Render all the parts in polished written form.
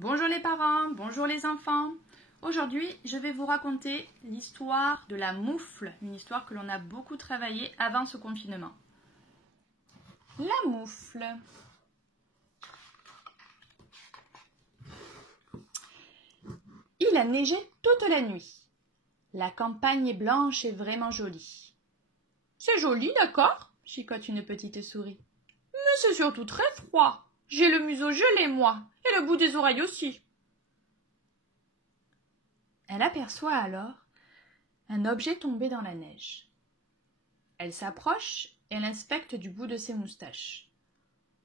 Bonjour les parents, bonjour les enfants. Aujourd'hui, je vais vous raconter l'histoire de la moufle, une histoire que l'on a beaucoup travaillée avant ce confinement. La moufle. Il a neigé toute la nuit. La campagne est blanche et vraiment jolie. C'est joli, d'accord, chicote une petite souris. Mais c'est surtout très froid. J'ai le museau gelé, moi, et le bout des oreilles aussi. Elle aperçoit alors un objet tombé dans la neige. Elle s'approche et l'inspecte du bout de ses moustaches.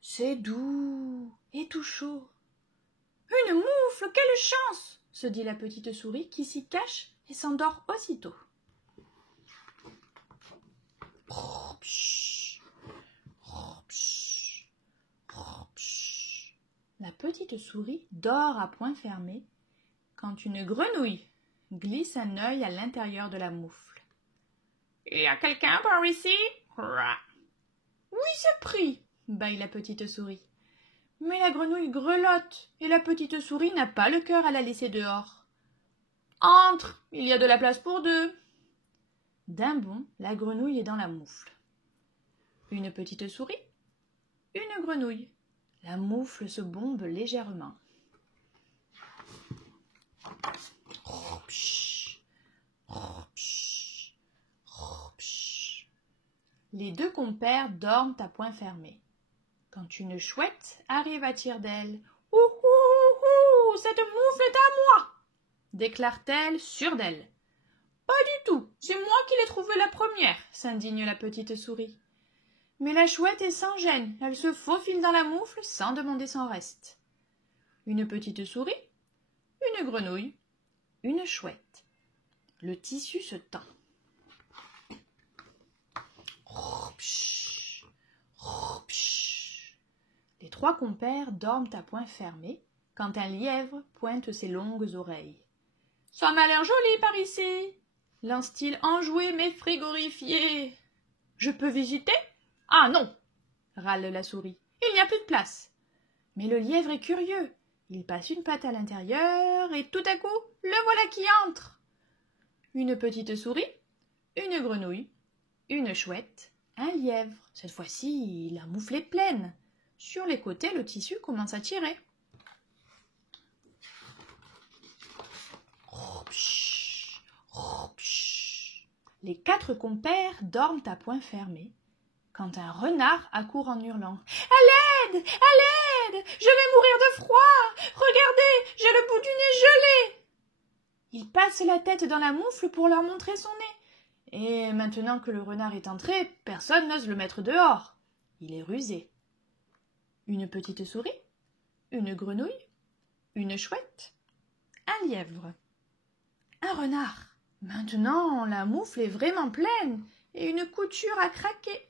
C'est doux et tout chaud. Une moufle, quelle chance, se dit la petite souris qui s'y cache et s'endort aussitôt. La petite souris dort à poing fermé quand une grenouille glisse un œil à l'intérieur de la moufle. « Il y a quelqu'un par ici ?»« Oui, c'est pris !» bâille la petite souris. Mais la grenouille grelotte et la petite souris n'a pas le cœur à la laisser dehors. « Entre, il y a de la place pour deux !» D'un bond, la grenouille est dans la moufle. Une petite souris, une grenouille. La moufle se bombe légèrement. Les deux compères dorment à poing fermé. Quand une chouette arrive à tire-d'aile, « Ouh, ouh, ouh, cette moufle est à moi !» déclare-t-elle sûre d'elle. « Pas du tout, c'est moi qui l'ai trouvée la première !» s'indigne la petite souris. Mais la chouette est sans gêne, elle se faufile dans la moufle sans demander son reste. Une petite souris, une grenouille, une chouette. Le tissu se tend. Les trois compères dorment à poing fermé quand un lièvre pointe ses longues oreilles. « Ça m'a l'air joli par ici !» lance-t-il enjoué mais frigorifié. « Je peux visiter ?»« Ah non !» râle la souris. « Il n'y a plus de place. » Mais le lièvre est curieux. Il passe une patte à l'intérieur et tout à coup, le voilà qui entre. Une petite souris, une grenouille, une chouette, un lièvre. Cette fois-ci, la moufle est pleine. Sur les côtés, le tissu commence à tirer. Les quatre compères dorment à poing fermé quand un renard accourt en hurlant. « À l'aide! À l'aide! Je vais mourir de froid! Regardez, j'ai le bout du nez gelé !» Il passe la tête dans la moufle pour leur montrer son nez. Et maintenant que le renard est entré, personne n'ose le mettre dehors. Il est rusé. Une petite souris, une grenouille, une chouette, un lièvre, un renard. Maintenant, la moufle est vraiment pleine et une couture a craqué.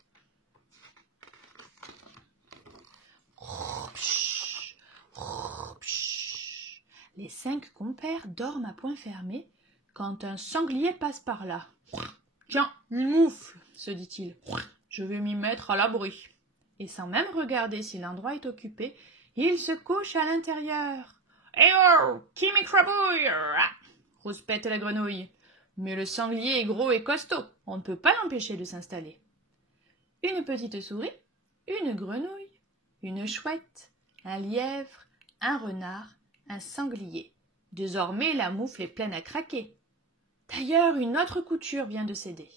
Les cinq compères dorment à poing fermé quand un sanglier passe par là. « Tiens, une moufle !» se dit-il. « Je vais m'y mettre à l'abri. » Et sans même regarder si l'endroit est occupé, il se couche à l'intérieur. « Eh oh, qui m'écrabouille ?» rouspète la grenouille. Mais le sanglier est gros et costaud, on ne peut pas l'empêcher de s'installer. Une petite souris, une grenouille, une chouette, un lièvre, un renard, un sanglier. Désormais, la moufle est pleine à craquer. D'ailleurs, une autre couture vient de céder.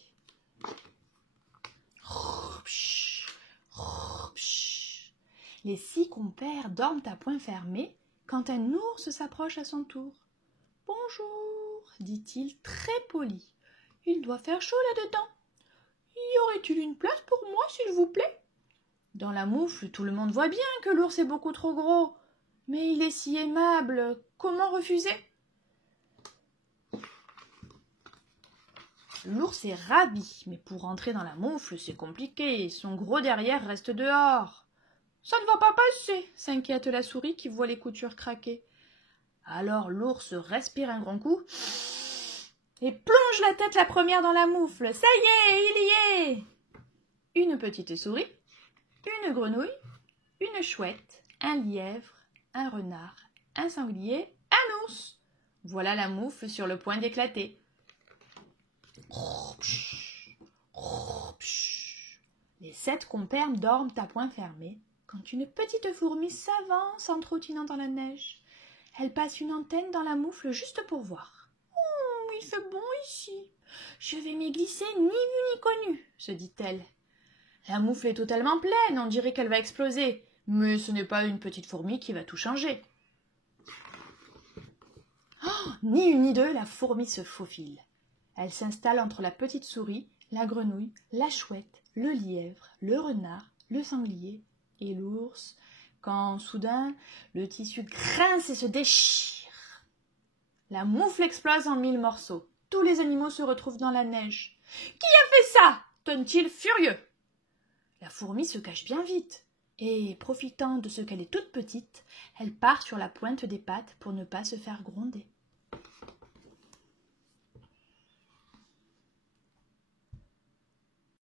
Les six compères dorment à poing fermé quand un ours s'approche à son tour. « Bonjour, dit-il très poli. Il doit faire chaud là-dedans. Y aurait-il une place pour moi, s'il vous plaît ? » Dans la moufle, tout le monde voit bien que l'ours est beaucoup trop gros. Mais il est si aimable, comment refuser ? L'ours est ravi, mais pour entrer dans la moufle, c'est compliqué. Son gros derrière reste dehors. « Ça ne va pas passer !» s'inquiète la souris qui voit les coutures craquer. Alors l'ours respire un grand coup et plonge la tête la première dans la moufle. Ça y est, il y est ! Une petite souris, une grenouille, une chouette, un lièvre, un renard, un sanglier, un ours. Voilà la moufle sur le point d'éclater. Les 7 compères dorment à poing fermé quand une petite fourmi s'avance en trottinant dans la neige. Elle passe une antenne dans la moufle juste pour voir. « Oh, il fait bon ici. Je vais m'y glisser ni vu ni connu, se dit-elle. La moufle est totalement pleine, on dirait qu'elle va exploser. Mais ce n'est pas une petite fourmi qui va tout changer. Oh, ni une ni deux, la fourmi se faufile. Elle s'installe entre la petite souris, la grenouille, la chouette, le lièvre, le renard, le sanglier et l'ours, quand soudain le tissu grince et se déchire. La moufle explose en 1000 morceaux. Tous les animaux se retrouvent dans la neige. « Qui a fait ça ?» tonne-t-il furieux. La fourmi se cache bien vite et, profitant de ce qu'elle est toute petite, elle part sur la pointe des pattes pour ne pas se faire gronder.